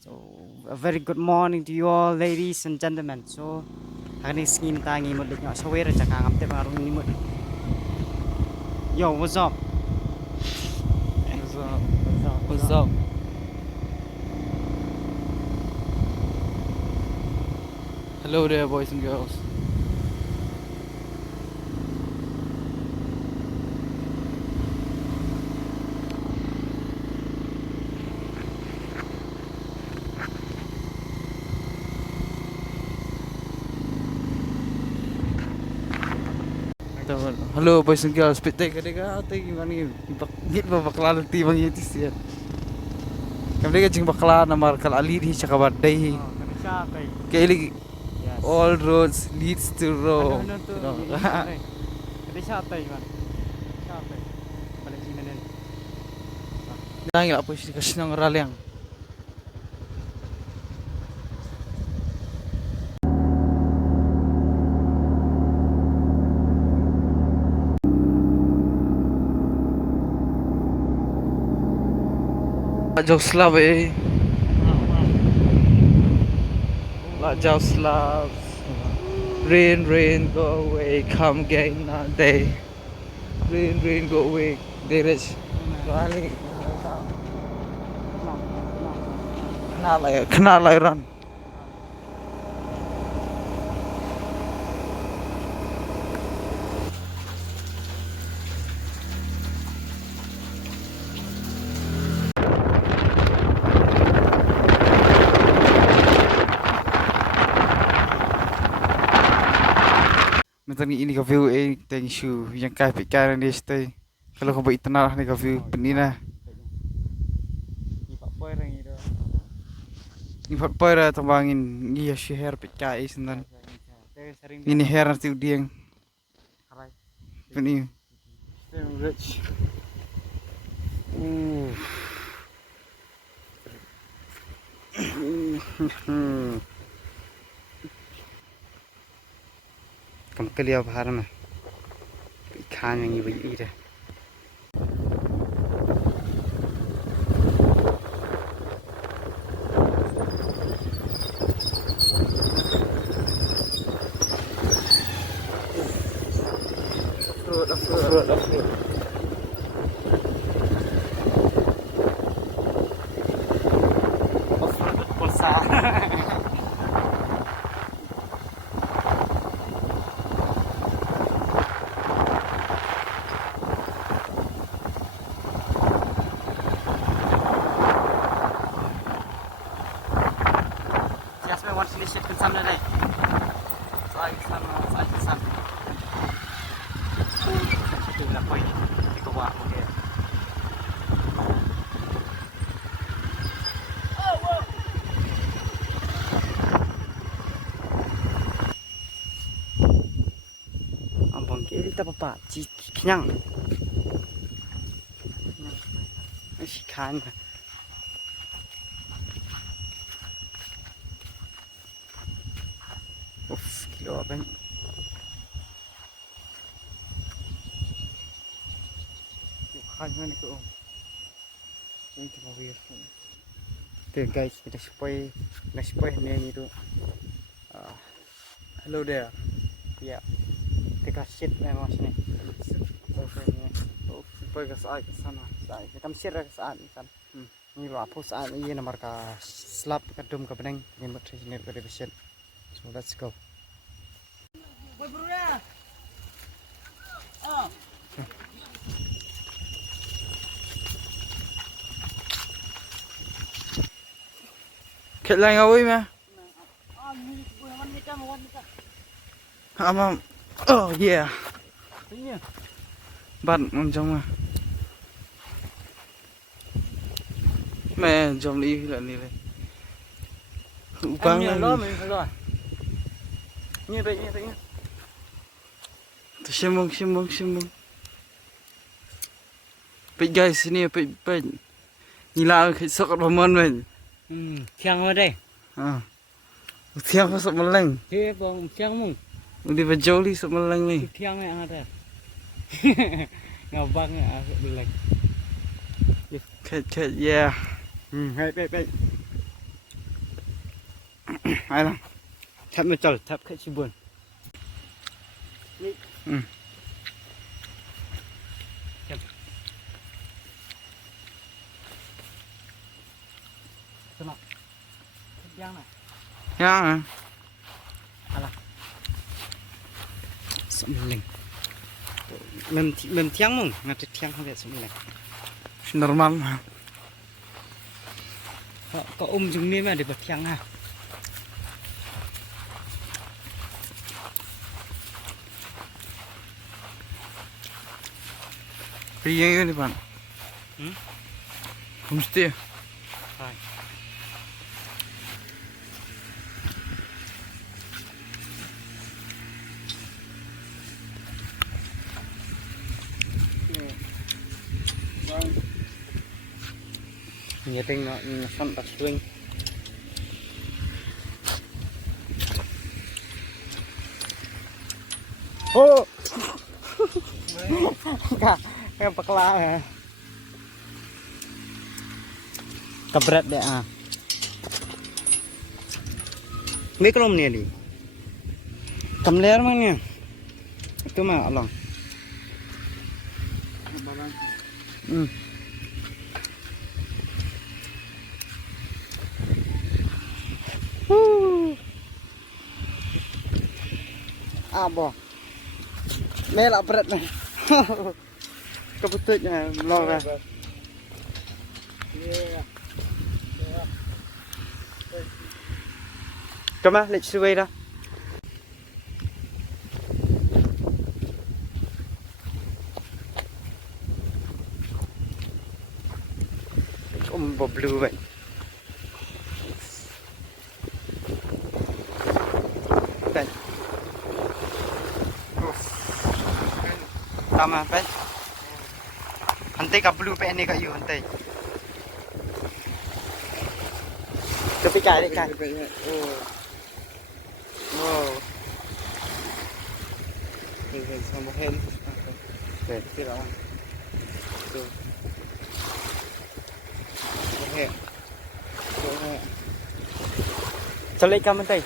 So a very good morning to you all, ladies and gentlemen. So hari ni skin ta ngi mut nya sawer ja ka ngam te barung ni mut. Yo, what's up? What's up? What's up? Hello there, boys and girls. Hello, boys and girls. Pitay ka dega atay gimana git ba bakla ti bang yitis ya. Kami ka jing bakla na markal alid hi sa kabaday. Kailig all roads leads to Rome. Kadi siya tay man. Siya tay. Balik sini nen. Dahil ako si kasi ng ralyang. Jauh slab eh. Jauh slab. Rain, rain, go away. Come again another day. Rain, rain, go away. There is. Kenal lah run. Mentang ini ka view thank you yang kay pikaran ni stay. Kalau kau buat tanah ni ka view penina. Ni pat poira tambangin ni ya share pikai sendan. Ini hair nanti udiang. Peni. Rich. Cầm cái liều phá ra mà bị khan như vậy đi đây. Offroad. Offroading Pulsar. Siapa want to lihat ke sana deh? Saya sana. Itu nak poin di bawah dia. Ampun kiri tak apa, kenyang. Masih kan. Kilo apa ni? Kan mana tu? Ini cuma weird. Okay guys, kita spoil ni tu. Hello there. Yeah. Teka shit memang sini. Spoil ke sana. Kita shit ke sana. Ni lo apa saat ini nomor ka slap ka dum ka beneng ni mesti sini ka shit. So let's go. Woi bro ya. Kait lang away ma. Ama. Oh yeah. Bạn nằm trong mà. Mẹ trong đi là đi đây. Bang lo mình lo. Như vậy. Simbang. Pe guys sini pe. Nila sok roman men. Siang ở đây. Thiang sok meleng. Thế bông siang mung. Di bajoli sok meleng ni. Thiang yang ada. Ngabang beleng. Cat yeah. Hey. ai lắm thép mà chở thép cái chi buồn giang này ya sụm lình mình thiang mông ngặt thiang không biết sụm lình normal mà có chúng nên mà để bật thiang ha Iya ini pan. Homestay. Hai. Nhà tinh nó sẵn đặt swing. Oh. Kayak pekla ya. Kebret deh ah. Mikrom nih di. Kamler mana? Itu mah Allah. Abo. Melak berat nih. Kebetulnya long ra. Coba lihat suai dah. Blue vậy. Đây. Tama, pen. Hantay ka blue pen ni kayo hantay. Tapi cari kan. Oh. Wow. Ini sama hen. Oke, kira. Tuh. Oke. Oke. Colek kamu hantay.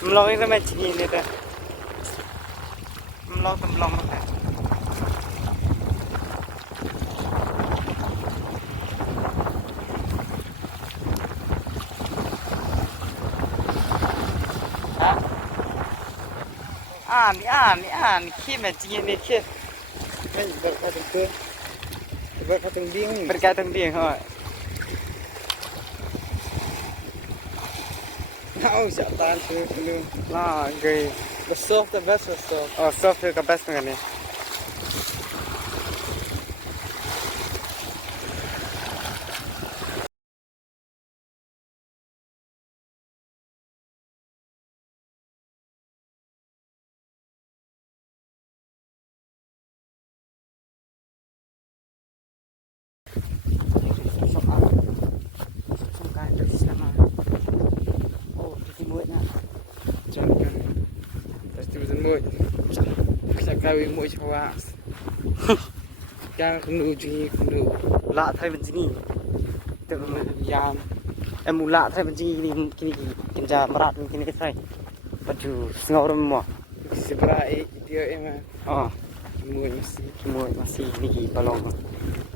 Melong ini Magick ini dah. Melong dah. Ki Magick ini ki. Berkaitan dia, ha. Oh, siapa tu dulu? Nah, gay. The soft, the best of soft. Oh, soft is the best kan ni. Kawin mũi Jawa. Jangan kenu jungi kenu. Lạ thay bên sini. Tự Yam. em muốn lạ thay bên sini kini kiểm tra berat kini cái thay. Baju sengau rumah. Seberai dia emang. Oh, Mũi masih ni balong.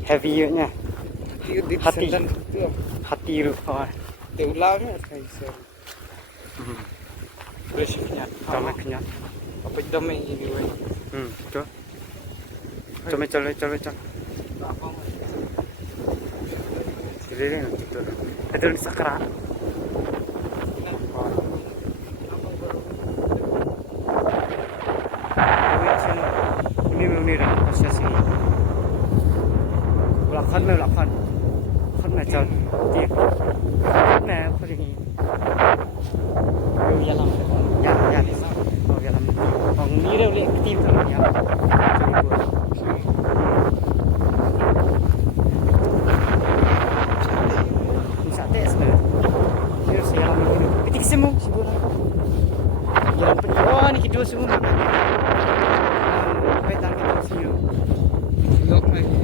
Heavy nya. Hati. Hati ru. Oh. Dia ulang kan sir. Bersihnya. Kami kenyat. Apa dom ini weh. Coba. Coba. Ini tu. Itu ni sakra. Ini dah proses ini. Lakon. Lakon macam dia. Nah, apa ini? Yo yalam. Ya. Oh yalam. Oh mira boleh ketim tu ya. Sate sebenarnya. Dia yalam ni. Ketik semua sibuk. Yalam pergi. Oh ni kedua semua. Petang kita sini. Lok lagi.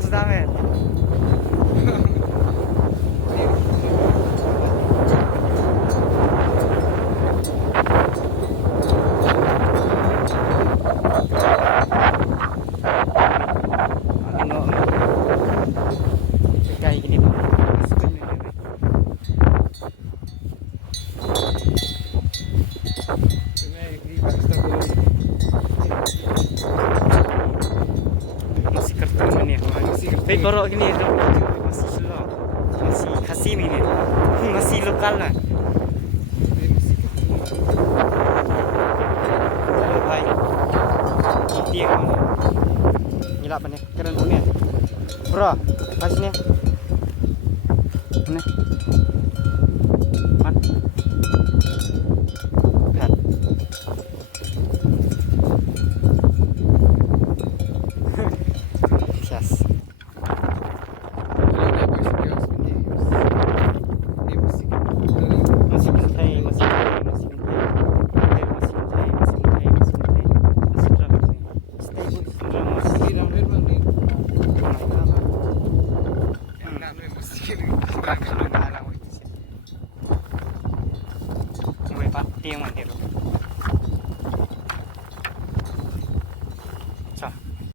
Sudah men. Kayak gini bang. Masih kertas ni. Tapi baru gini masih slow. Masih Khasi ni. Masih lokal lah. Hai. Ini kan. Gila apa ni? Keren punya. Bro, pas ni. Ni. Mat.